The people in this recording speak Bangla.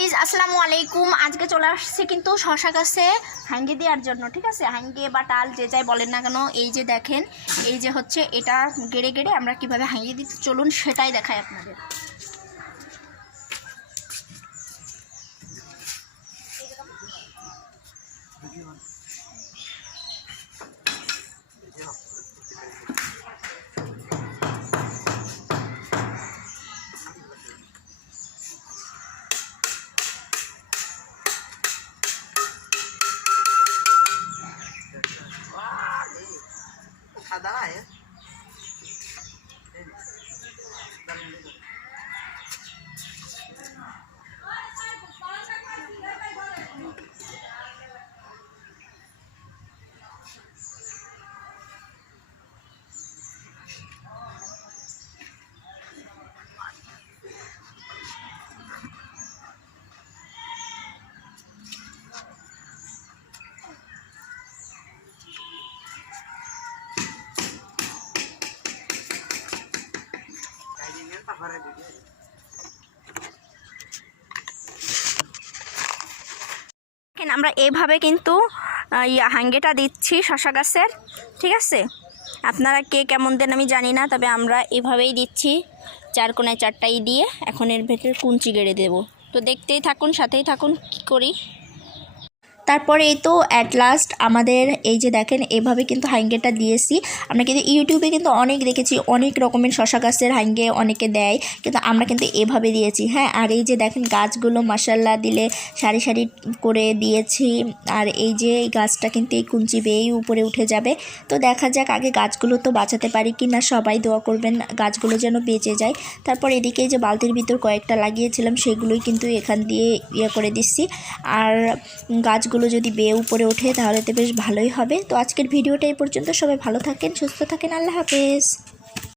গাইজ আসসালামু আলাইকুম। আজকে চলে আসছে কিন্তু শশা গাছে হাঙ্গে দেওয়ার জন্য, ঠিক আছে। হাঙ্গে বা টাল যে যাই বলেন না কেন, এই যে দেখেন, এই যে হচ্ছে এটা গেড়ে গেড়ে আমরা কিভাবে হাঙ্গে দিতে, চলুন সেটাই দেখাই আপনাদের। আমরা এইভাবে কিন্তু হাঙ্গেটা দিচ্ছি শশা গাছের, ঠিক আছে। আপনারা কে কেমন দেন আমি জানি না, তবে আমরা এভাবেই দিচ্ছি, চার কোণায় চারটাই দিয়ে। এখন এর ভেতরে কুঞ্চি গেড়ে দেব। তো দেখতেই থাকুন, সাথেই থাকুন কী করি। তারপরে এই তো অ্যাট লাস্ট আমাদের এই যে দেখেন এভাবে কিন্তু হাঙ্গেটা দিয়েছি। আমরা কিন্তু ইউটিউবে কিন্তু অনেক দেখেছি, অনেক রকমের শশা গাছের হাঙ্গে অনেকে দেয়, কিন্তু আমরা কিন্তু এভাবে দিয়েছি। হ্যাঁ, আর এই যে দেখেন গাছগুলো মাশাআল্লাহ দিলে সারি সারি করে দিয়েছি। আর এই যে এই গাছটা কিন্তু এই কুঞ্চি বেয়েই উপরে উঠে যাবে। তো দেখা যাক আগে গাছগুলো তো বাঁচাতে পারি কি না, সবাই দোয়া করবেন গাছগুলো যেন বেঁচে যায়। তারপর এদিকে যে বালতির ভিতর কয়েকটা লাগিয়েছিলাম সেগুলোই কিন্তু এখান দিয়ে করে দিচ্ছি। আর গাছগুলো যদি বেয়ে উপরে ওঠে তাহলে তো বেশ ভালোই হবে। তো আজকের ভিডিওটা এই পর্যন্ত। সবাই ভালো থাকেন, সুস্থ থাকেন, আল্লাহ হাফেজ।